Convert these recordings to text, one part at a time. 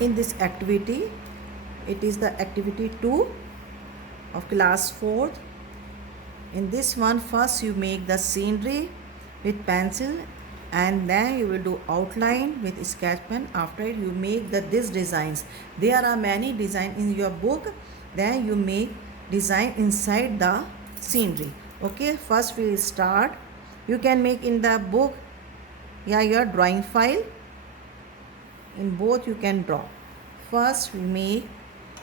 In this activity, it is the activity 2 of class 4th. In this one, first you make the scenery with pencil and then you will do outline with sketch pen. After it, you make these designs. There are many designs in your book. Then you make design inside the scenery. Okay, first we will start. You can make in the book, your drawing file. In both you can draw. First we make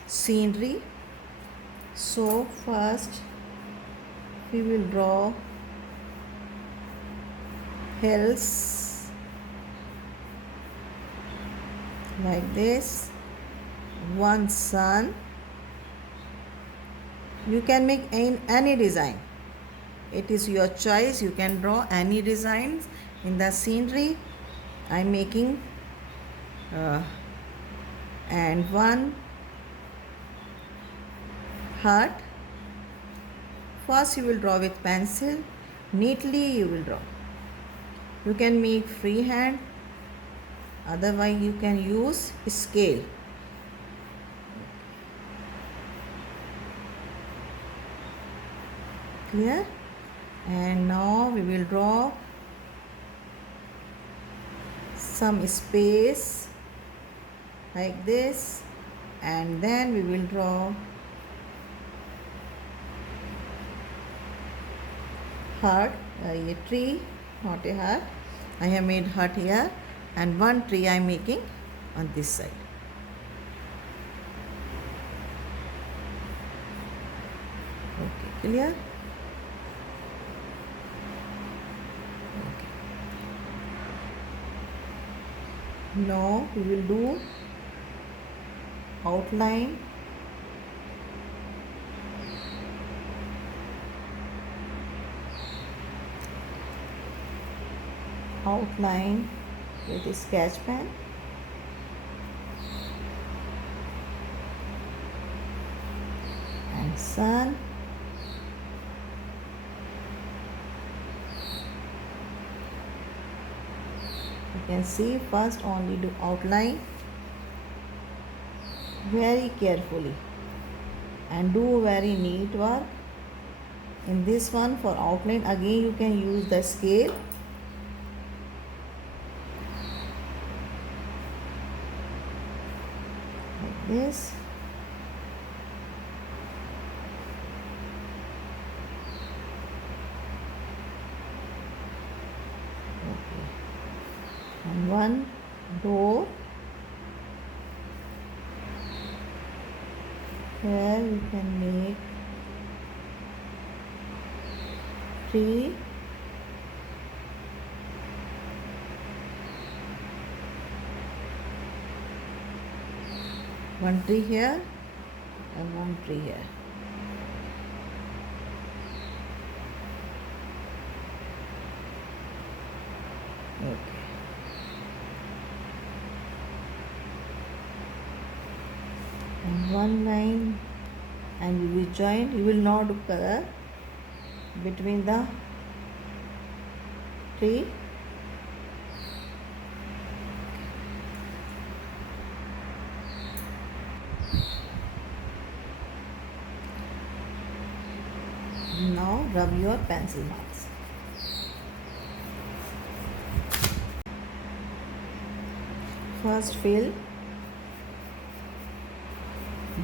scenery. So first we will draw hills like this, one sun. You can make any design. It is your choice. You can draw any designs in the scenery. I'm making and one heart. First you will draw with pencil. Neatly you will draw. You can make freehand. Otherwise you can use scale. Clear? And now we will draw some space like this, and then we will draw heart, a tree, not a heart. I have made heart here, and one tree I am making on this side. Okay, clear? Now we will do outline. Outline with a sketch pen. And sun. You can see first only do outline very carefully and do very neat work. In this one, for outline again you can use the scale. Like this. And one door. Here we can make tree. One tree here and one tree here. Okay. And one line, and you will join. You will not do color between the tree. Now rub your pencil marks. First fill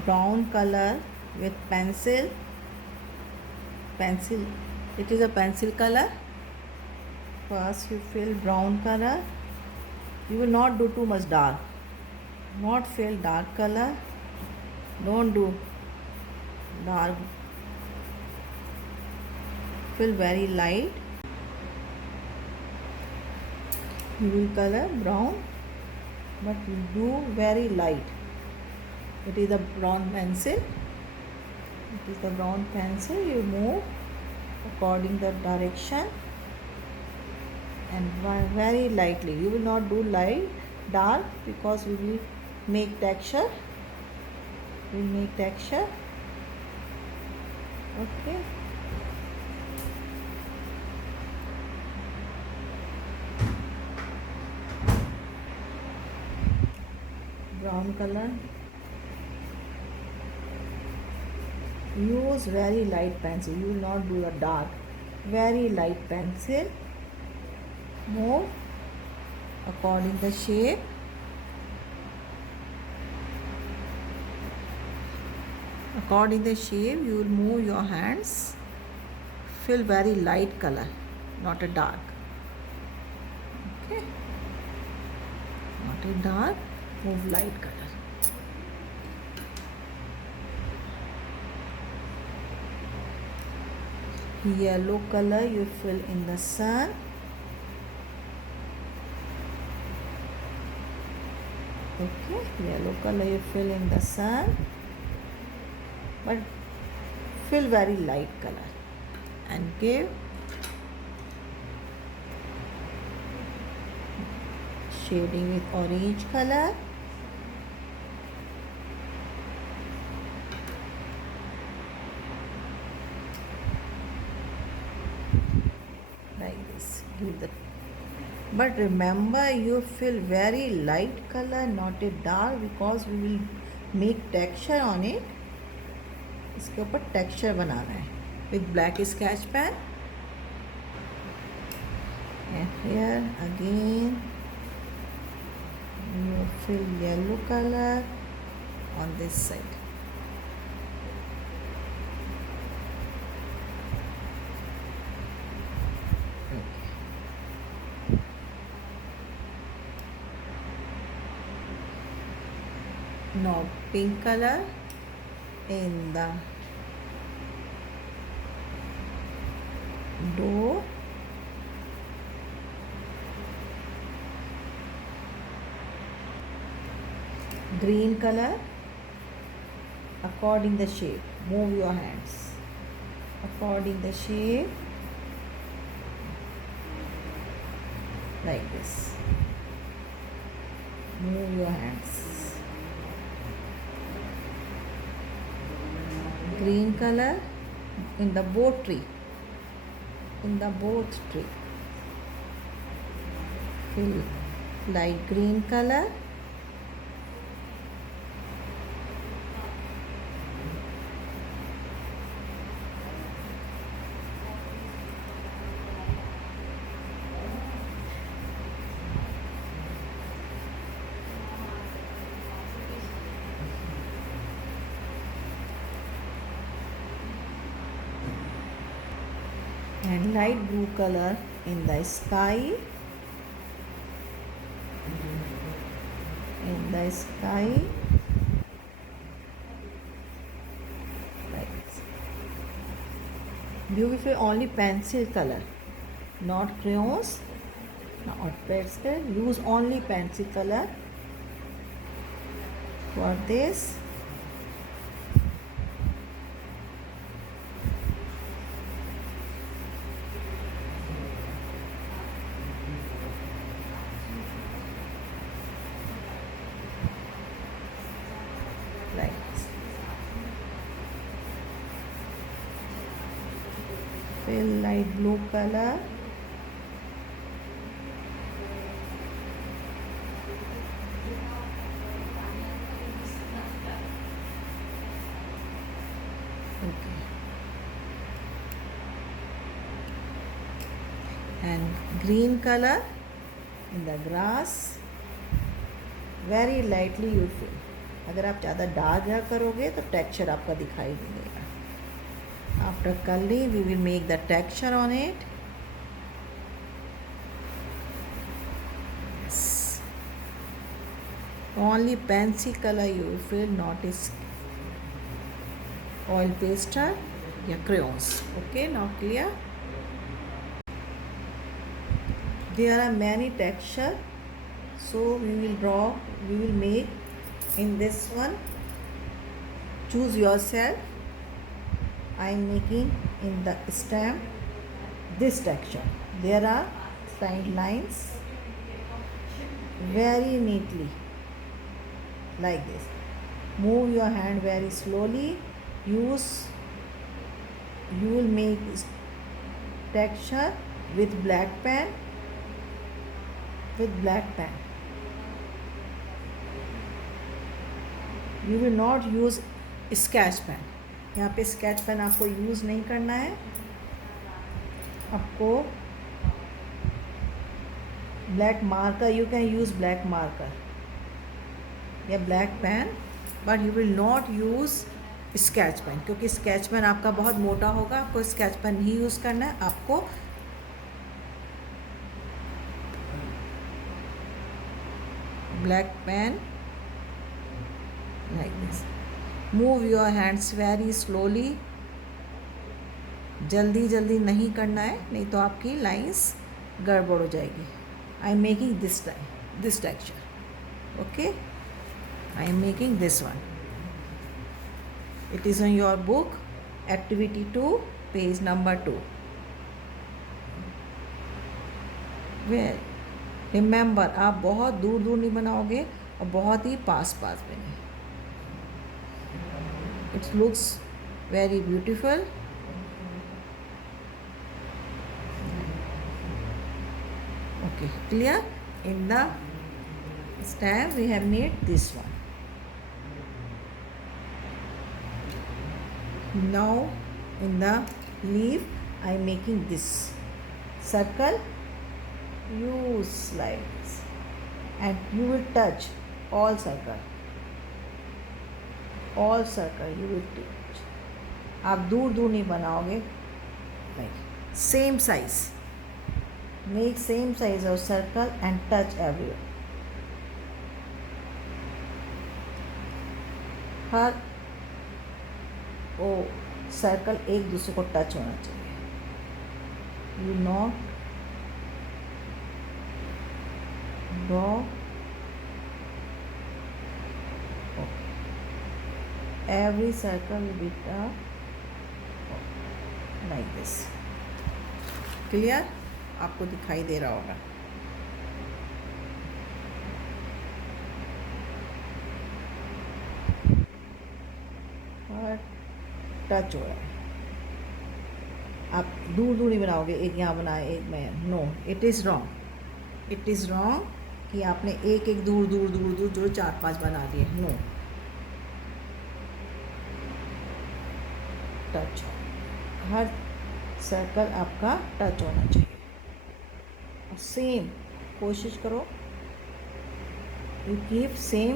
brown color with pencil. It is a pencil color. First you fill brown color. You will not do too much dark. Not fill dark color. Don't do dark. Fill very light. You will color brown, but you do very light. It is a brown pencil. It is the brown pencil. You move according the direction and very lightly. You will not do light, dark, because we will make texture. We make texture. Okay. brown color. Use very light pencil, you will not do the dark. Very light pencil. Move according the shape. According the shape, you will move your hands. Fill very light color, not a dark. Okay, not a dark. Move light color. Yellow color you fill in the sun. Okay, yellow color you fill in the sun, but fill very light color and give shading with orange color. Like this, give the, but remember you fill very light color, not a dark, because we will make texture on it. इसके ऊपर texture बनाना है with black sketch pen. And here again you fill yellow color on this side. Now pink color in the door. Green color according the shape. Move your hands according the shape, like this. Move your hands. Green color in the both tree. In the both tree. Fill light green color. And light blue color in the sky. In the sky, like this. You will fill only pencil color, not crayons, not pastel. Use only pencil color for this. Like this. Fill light blue color. Okay. And green color in the grass. Very lightly you fill. अगर आप ज़्यादा dark करोगे तो texture आपका दिखाई नहीं देगा. After coloring, we will make the texture on it. Yes. Only pencil color you will fill, not is oil pastel या crayons. Okay, now clear? There are many texture, so we will make in this one. Choose yourself. I am making in the stem this texture. There are side lines, very neatly, like this. Move your hand very slowly. You will make texture with black pen. With black pen. You will not use sketch pen. यहाँ पे sketch pen आपको use नहीं करना है, आपको black marker, you can use black marker या black pen, but you will not use sketch pen, क्योंकि sketch pen आपका बहुत मोटा होगा। आपको स्केच पेन नहीं यूज़ करना है, आपको black pen like this. Move your hands very slowly, जल्दी जल्दी नहीं करना है, नहीं तो आपकी लाइंस गड़बड़ हो जाएगी। I am making this texture, okay, I am making this one. It is on your book, activity 2, page number 2. Well, remember, आप बहुत दूर दूर नहीं बनाओगे और बहुत ही पास पास में नहीं। It looks very beautiful. Okay, clear? In the stem we have made this one. Now in the leaf I am making this circle. Use slides and you will touch all circle you will touch. आप दूर दूर नहीं बनाओगे, like same size, make same size of circle and touch everywhere. हर वो circle एक दूसरे को touch होना चाहिए। You not draw every circle will be like this. Clear? आपको दिखाई दे रहा होगा। और टच हो रहा है, आप दूर दूर नहीं बनाओगे, एक यहाँ बनाए एक में, no, it is wrong, it is wrong कि आपने एक एक दूर दूर दूर दूर जो 4-5 बना दिए, नो, टच, हर सर्कल आपका टच होना चाहिए। और सेम कोशिश करो, you keep same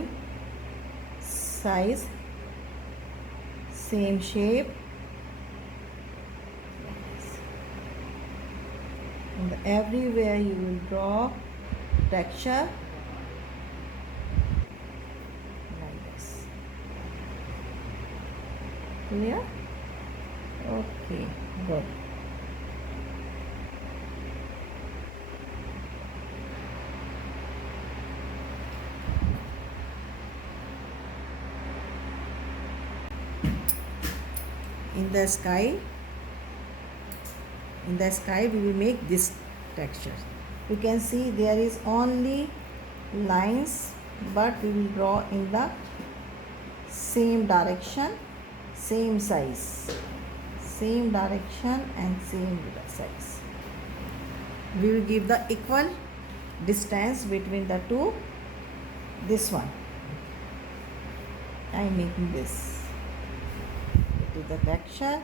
size, same shape, and everywhere you will draw texture like this. Clear? Okay, good. In the sky we will make this texture. You can see there is only lines, but we will draw in the same direction, same size, same direction and same size. We will give the equal distance between the two. This one I am making this. It is the texture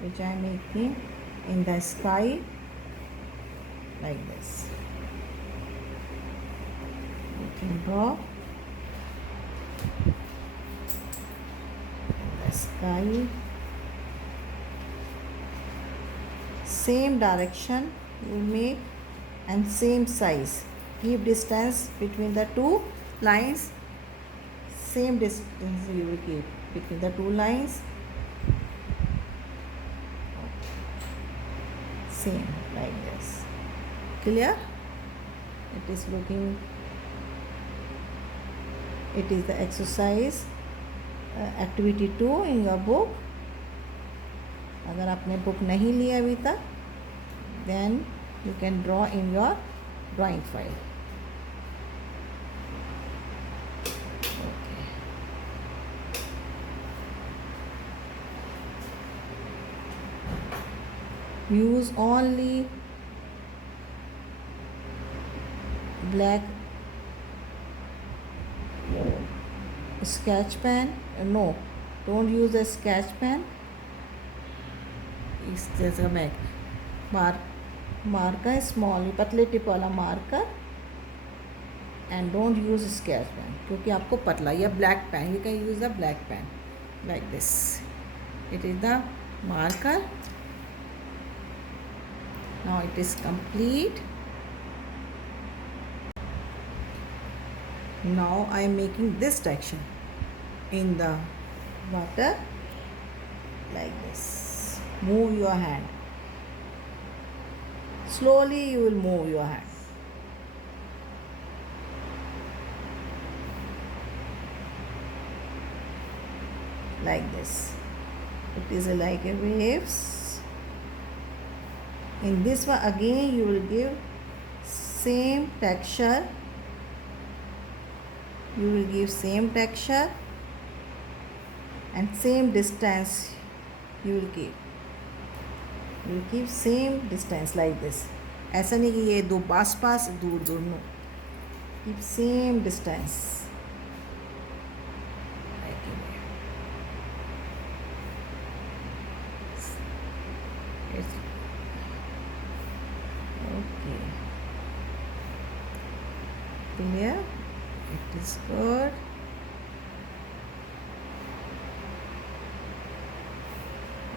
which I am making in the sky like this. You can draw in the sky, same direction you make and same size. Keep distance between the two lines, same distance you will keep between the two lines, same like this. Clear? It is looking, it is the exercise activity 2 in your book. अगर आपने book नहीं लिया अभी तक, then you can draw in your drawing file. Use only black sketch pen. No, don't use a sketch pen. इस जैसा मैं marker small पतले टिप वाला marker, and don't use sketch pen क्योंकि आपको पतला, या black pen, you can use the black pen like this. It is the marker. Now it is complete. Now I am making this texture in the water like this. Move your hand. Slowly you will move your hand. Like this. It is like a waves. In this one again you will give same texture. You will give same texture and same distance you will keep. You will keep same distance like this. ऐसा नहीं कि ये दो पास दूर दूर. No, keep same distance. Okay. Clear? It is good.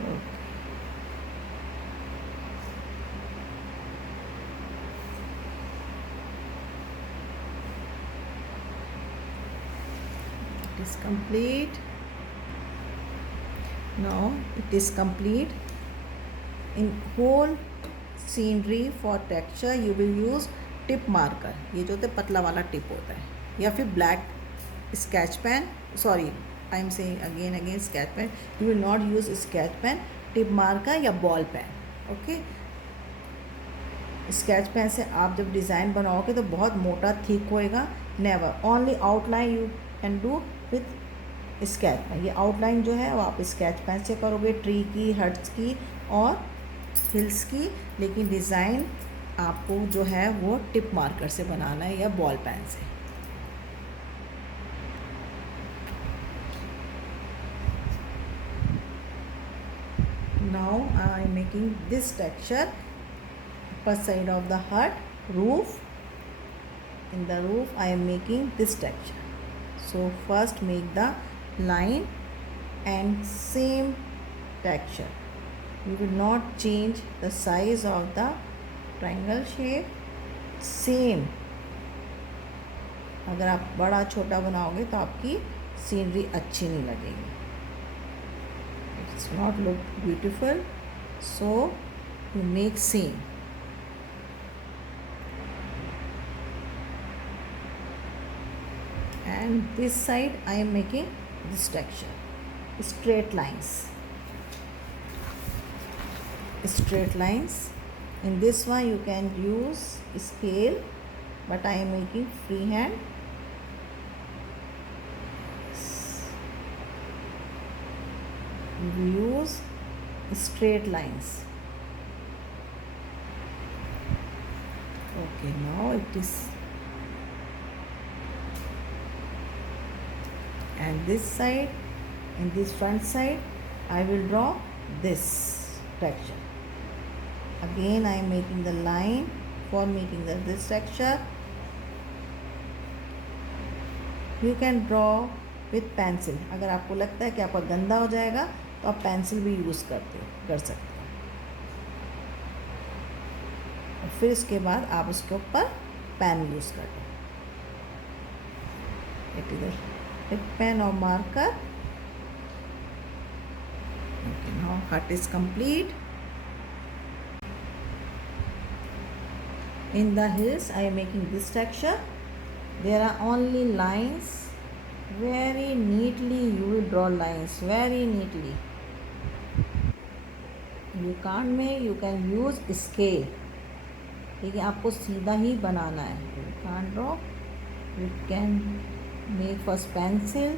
Okay. It is complete. Now it is complete. In whole scenery for texture you will use tip marker. ये जो होता है पतला वाला टिप होता है, या फिर black sketch pen. Sorry, I am saying again sketch pen. You will not use sketch pen. Tip marker या ball pen. Okay. Sketch pen से आप जब डिज़ाइन बनाओगे तो बहुत मोटा थिक होएगा. Never. Only outline you can do with sketch pen. ये आउटलाइन जो है वो आप स्केच पेन से करोगे, ट्री की, हट्स की और हिल्स की. लेकिन डिज़ाइन आपको जो है वो टिप मार्कर से बनाना है या बॉल पेन से. Now I am making this texture upper side of the hut roof. In the roof I am making this texture. So first make the line and same texture. You will not change the size of the triangle shape. Same. अगर आप बड़ा छोटा बनाओगे तो आपकी scenery अच्छी नहीं लगेगी. It's not look beautiful. So you make same. And this side I am making this texture. Straight lines. Straight lines. In this one you can use scale, but I am making freehand. You use straight lines. Okay, now it is. And this side, in this front side, I will draw this texture. Again I am making the line for making this texture. You can draw with pencil. अगर आपको लगता है कि आपका गंदा हो जाएगा तो आप पेंसिल भी यूज़ कर सकते हो. और फिर इसके बाद आप उसके ऊपर पेन यूज़ कर दो. It is a pen or marker. Okay, now hut is complete. In the hills I am making this texture. There are only lines. Very neatly you will draw lines, very neatly. You can't make, you can use scale. लेकिन आपको सीधा ही बनाना है. You can't draw. You can make first pencil.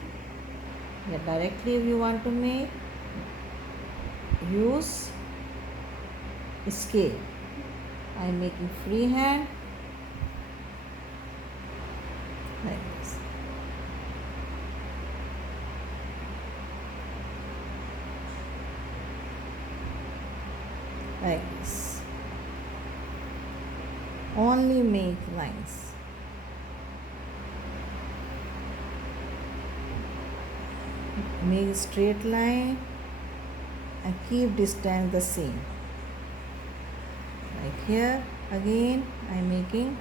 Yeah, directly if you want to make, use scale. I am making freehand like this. like this. Only make lines. Make a straight line and keep distance the same. Like here again I am making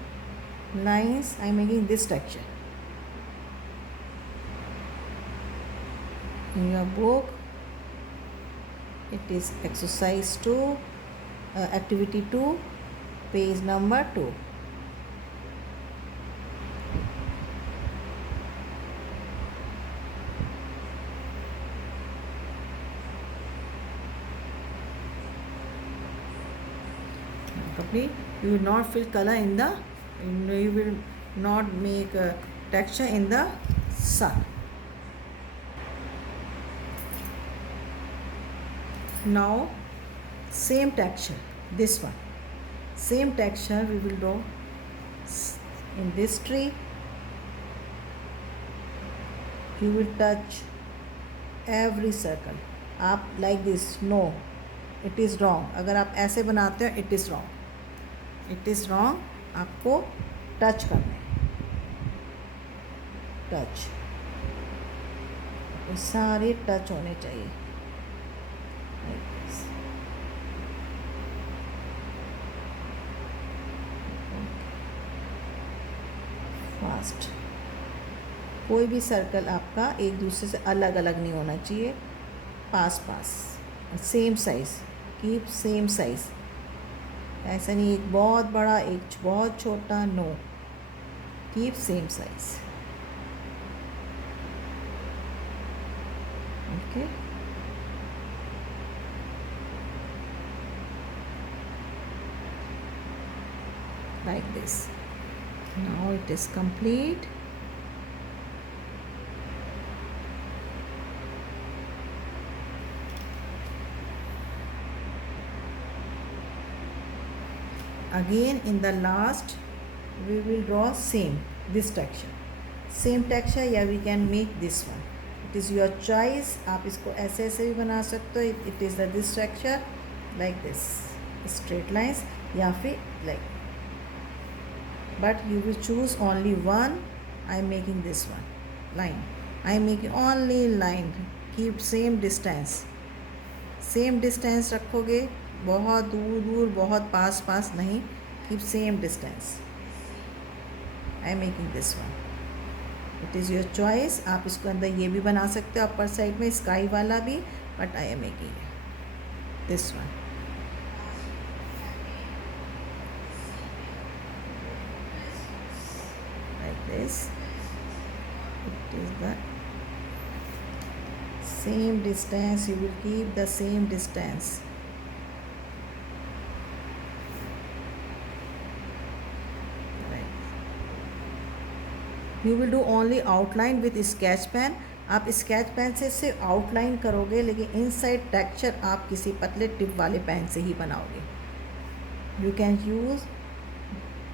lines, I am making this texture. In your book it is exercise 2, activity 2, page number 2. Complete. You will not fill color in the, you will not make a texture in the sun. Now same texture, this one, same texture we will draw in this tree. You will touch every circle. आप like this, no, it is wrong. अगर आप ऐसे बनाते हो it is wrong, it is wrong. आपको touch करना है, touch, ये सारे टच होने चाहिए. फास्ट. कोई भी सर्कल आपका एक दूसरे से अलग अलग नहीं होना चाहिए, पास पास, same size, keep same size. ऐसा नहीं एक बहुत बड़ा एक बहुत छोटा, no, keep same size. Okay. Like this. Now it is complete. Again in the last we will draw same this texture, same texture, या we can make this one. It is your choice. आप इसको ऐसे ऐसे भी बना सकते हो. It is the this texture like this, straight lines, या फिर like, but you will choose only one. I am making this one line. I am making only line. Keep same distance. Same distance रखोगे, बहुत दूर दूर बहुत पास पास नहीं. Keep same distance. I am making this one. It is your choice. आप इसको अंदर ये भी बना सकते हो अपर साइड में स्काई वाला भी, but I am making this one. This, it is the same distance. You will keep the same distance. Right. You will do only outline with sketch pen. आप स्केच पेन से सिर्फ outline करोगे, लेकिन inside texture आप किसी पतले tip वाले pen से ही बनाओगे. You can use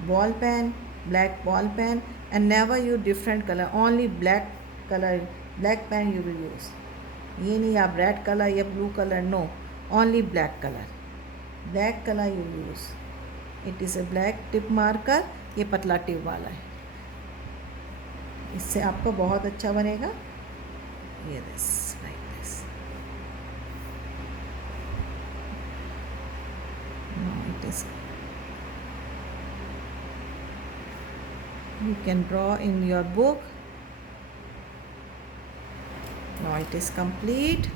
ball pen, black ball pen, and never use different color. Only black color, black pen you will use. ये नहीं आप रेड कलर या blue colour, no, only black colour. Black colour you use. It is a black tip marker. ये पतला tip वाला है, इससे आपको बहुत अच्छा बनेगा. ये this like this. It is, you can draw in your book. Now it is complete.